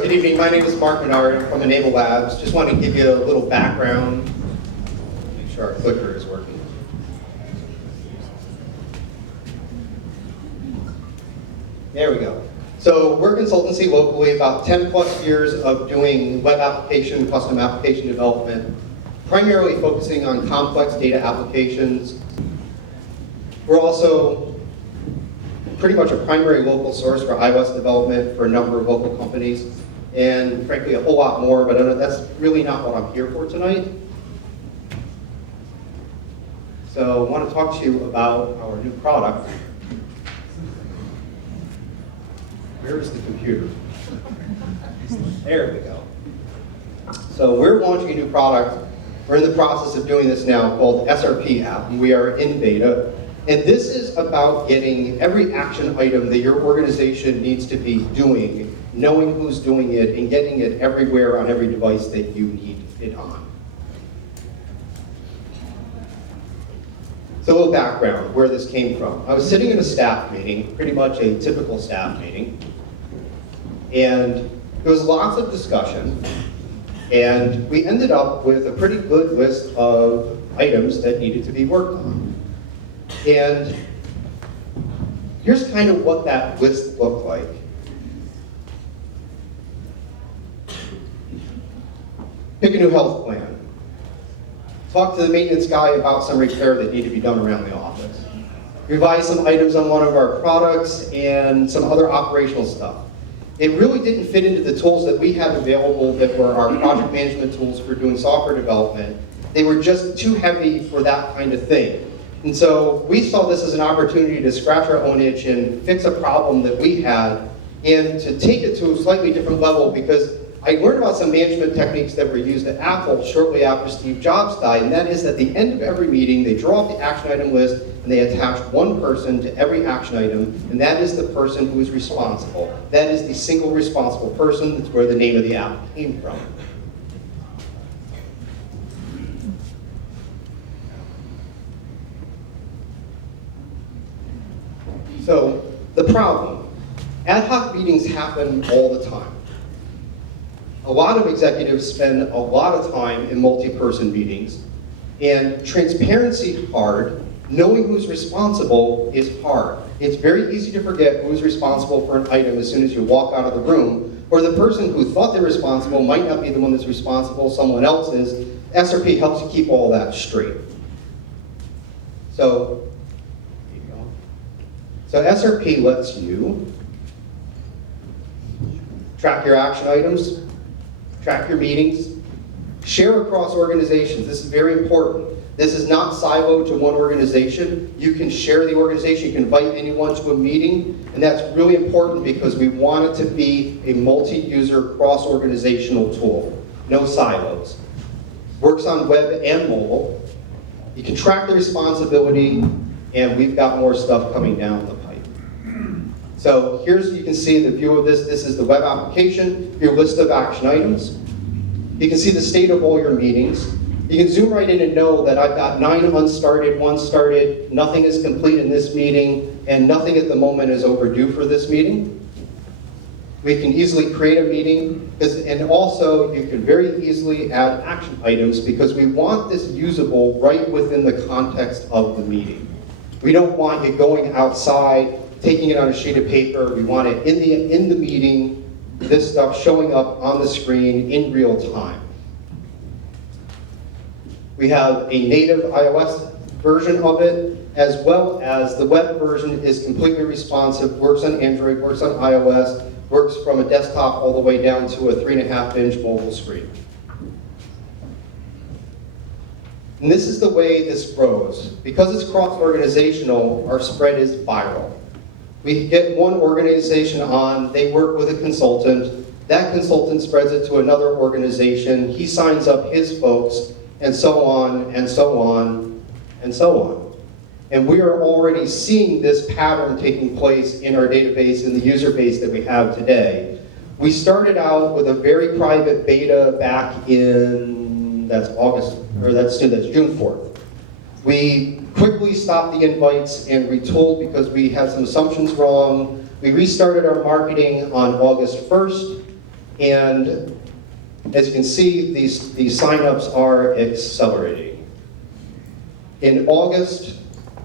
Good evening. My name is Mark Menard. I'm from Enable Labs. Just want to give you a little background. Make sure our clicker is working. There we go. So we're a consultancy locally, about 10 plus years of doing web application, custom application development, primarily focusing on complex data applications. We're also pretty much a primary local source for iOS development for a number of local companies, and frankly a whole lot more, but that's really not what I'm here for tonight. So I want to talk to you about our new product. Where is the computer? There we go. So we're launching a new product. We're in the process of doing this now, called SRP app, and we are in beta. And this is about getting every action item that your organization needs to be doing, knowing who's doing it, and getting it everywhere on every device that you need it on. So a little background, where this came from. I was sitting in a staff meeting, pretty much a typical staff meeting, and there was lots of discussion, and we ended up with a pretty good list of items that needed to be worked on. And here's kind of what that list looked like. Pick a new health plan. Talk to the maintenance guy about some repair that need to be done around the office. Revise some items on one of our products and some other operational stuff. It really didn't fit into the tools that we had available that were our project management tools for doing software development. They were just too heavy for that kind of thing. And so we saw this as an opportunity to scratch our own itch and fix a problem that we had and to take it to a slightly different level, because I learned about some management techniques that were used at Apple shortly after Steve Jobs died, and that is at the end of every meeting, they draw up the action item list and they attach one person to every action item, and that is the person who is responsible. That is the single responsible person. That's where the name of the app came from. So, the problem, ad hoc meetings happen all the time. A lot of executives spend a lot of time in multi-person meetings, and transparency is hard. Knowing who's responsible is hard. It's very easy to forget who's responsible for an item as soon as you walk out of the room, or the person who thought they're responsible might not be the one that's responsible, someone else is. SRP helps you keep all that straight. So SRP lets you track your action items, track your meetings, share across organizations. This is very important. This is not siloed to one organization. You can share the organization, you can invite anyone to a meeting, and that's really important because we want it to be a multi-user, cross-organizational tool. No silos. Works on web and mobile. You can track the responsibility, and we've got more stuff coming down the pipe. So here's, you can see the view of this. This is the web application, your list of action items. You can see the state of all your meetings. You can zoom right in and know that I've got 9 unstarted, 1 started, nothing is complete in this meeting, and nothing at the moment is overdue for this meeting. We can easily create a meeting, and also you can very easily add action items because we want this usable right within the context of the meeting. We don't want you going outside, taking it on a sheet of paper. We want it in the meeting, this stuff showing up on the screen in real time. We have a native iOS version of it, as well as the web version is completely responsive, works on Android, works on iOS, works from a desktop all the way down to a 3.5-inch mobile screen. And this is the way this grows. Because it's cross-organizational, our spread is viral. We get one organization on, they work with a consultant, that consultant spreads it to another organization, he signs up his folks, and so on, and so on, and so on. And we are already seeing this pattern taking place in our database, in the user base that we have today. We started out with a very private beta back in, that's June 4th. We quickly stopped the invites and retooled because we had some assumptions wrong. We restarted our marketing on August 1st. And as you can see, these signups are accelerating. In August,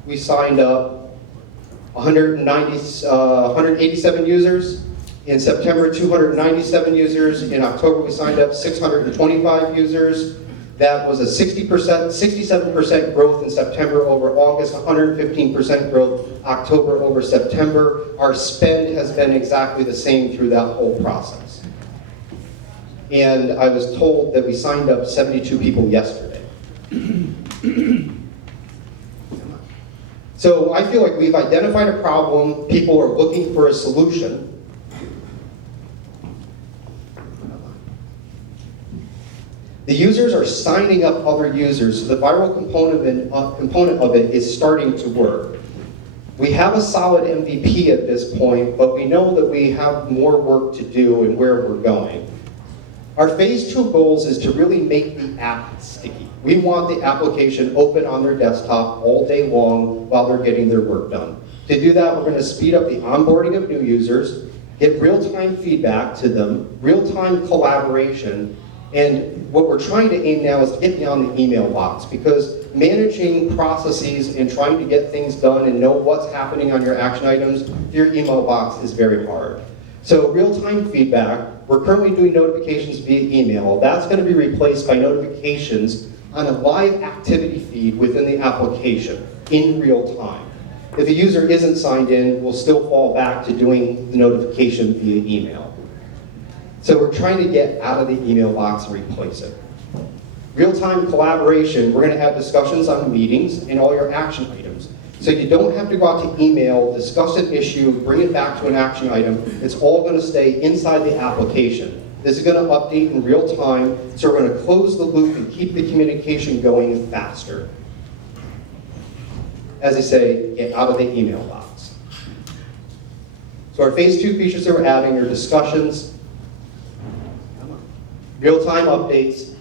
we signed up 187 users. In September, 297 users. In October, we signed up 625 users. That was a 67% growth in September over August, 115% growth October over September. Our spend has been exactly the same through that whole process. And I was told that we signed up 72 people yesterday. So I feel like we've identified a problem, people are looking for a solution. The users are signing up other users, so the viral component of it is starting to work. We have a solid MVP at this point, but we know that we have more work to do and where we're going. Our phase 2 goals is to really make the app sticky. We want the application open on their desktop all day long while they're getting their work done. To do that, we're going to speed up the onboarding of new users, get real-time feedback to them, real-time collaboration, and what we're trying to aim now is to get beyond the email box, because managing processes and trying to get things done and know what's happening on your action items through your email box is very hard. So real-time feedback, we're currently doing notifications via email. That's going to be replaced by notifications on a live activity feed within the application in real time. If a user isn't signed in, we'll still fall back to doing the notification via email. So we're trying to get out of the email box and replace it. Real-time collaboration, we're going to have discussions on meetings and all your action items. So you don't have to go out to email, discuss an issue, bring it back to an action item. It's all going to stay inside the application. This is going to update in real time, so we're going to close the loop and keep the communication going faster. As I say, get out of the email box. So our phase 2 features that we're adding are discussions, real-time updates,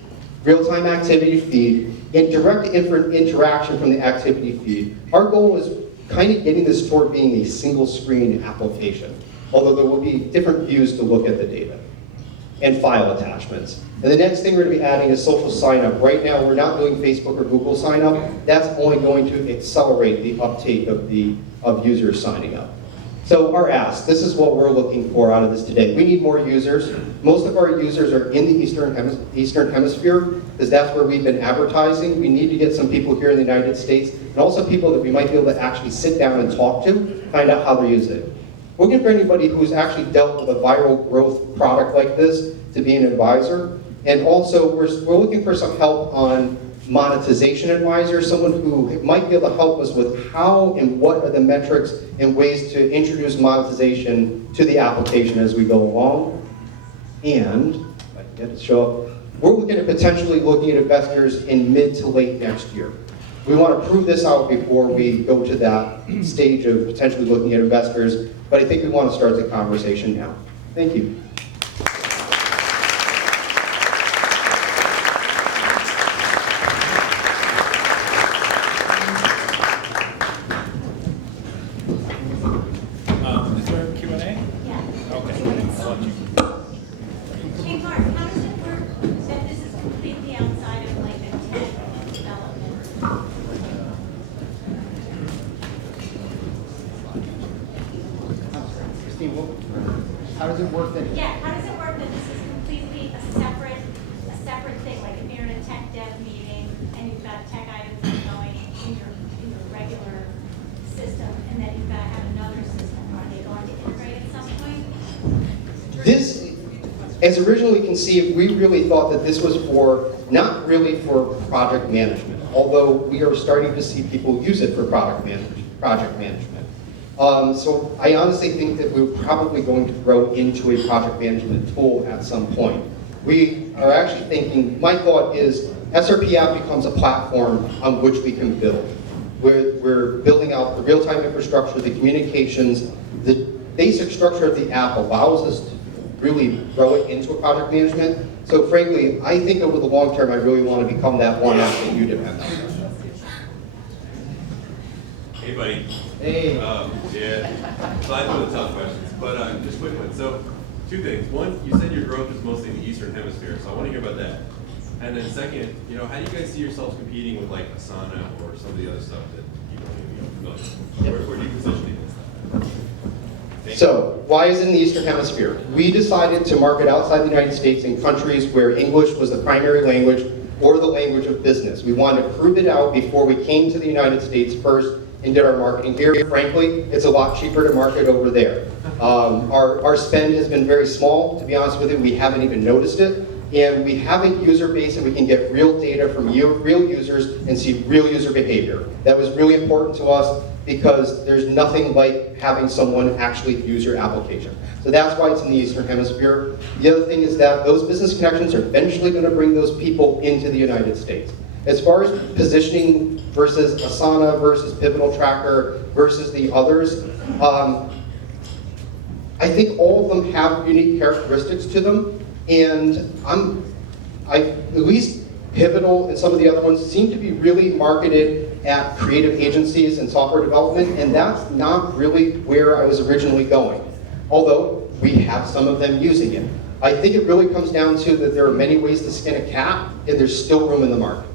real-time activity feed, and direct interaction from the activity feed. Our goal is kind of getting this toward being a single screen application, although there will be different views to look at the data, and file attachments. And the next thing we're going to be adding is social sign-up. Right now, we're not doing Facebook or Google sign-up. That's only going to accelerate the uptake of users signing up. So our ask, this is what we're looking for out of this today. We need more users. Most of our users are in the Eastern Hemisphere, because that's where we've been advertising. We need to get some people here in the United States, and also people that we might be able to actually sit down and talk to, find out how they're using it. We're looking for anybody who's actually dealt with a viral growth product like this to be an advisor. And also, we're looking for some help on monetization advisor, someone who might be able to help us with how and what are the metrics and ways to introduce monetization to the application as we go along. And, if I can get it to show up, we're looking at potentially looking at investors in mid to late next year. We want to prove this out before we go to that stage of potentially looking at investors, but I think we want to start the conversation now. Thank you. Is there a Q&A? Yeah. Okay. I'll let you. Hey, Mark, how does it work that this is completely outside of like the tech development? Christine, how does it work then? Yeah, how does it work that this is completely a separate thing? Like if you're in a tech dev meeting and you've got tech items that are going in your regular system, and then you've got to have another system. Are they going to integrate at some point? This, as originally conceived, we really thought that this was not really for project management, although we are starting to see people use it for project management. So I honestly think that we're probably going to grow into a project management tool at some point. We are actually thinking, my thought is SRP app becomes a platform on which we can build. We're building out the real-time infrastructure, the communications, the basic structure of the app allows us to really grow it into a project management. So frankly, I think over the long term, I really want to become that one app that you depend on. Hey, buddy. Hey. Yeah, slide through the tough questions, but just quick one. So two things. One, you said your growth is mostly in the Eastern Hemisphere, so I want to hear about that. And then second, how do you guys see yourselves competing with like Asana or some of the other stuff that people may be familiar with? Where do you position against that? So, why is it in the Eastern Hemisphere? We decided to market outside the United States in countries where English was the primary language or the language of business. We wanted to prove it out before we came to the United States first and did our marketing here. Frankly, it's a lot cheaper to market over there. Our spend has been very small, to be honest with you. We haven't even noticed it. And we have a user base and we can get real data from real users and see real user behavior. That was really important to us because there's nothing like having someone actually use your application. So that's why it's in the Eastern Hemisphere. The other thing is that those business connections are eventually going to bring those people into the United States. As far as positioning versus Asana versus Pivotal Tracker versus the others, I think all of them have unique characteristics to them. And at least Pivotal and some of the other ones seem to be really marketed at creative agencies and software development, and that's not really where I was originally going. Although we have some of them using it. I think it really comes down to that there are many ways to skin a cat, and there's still room in the market.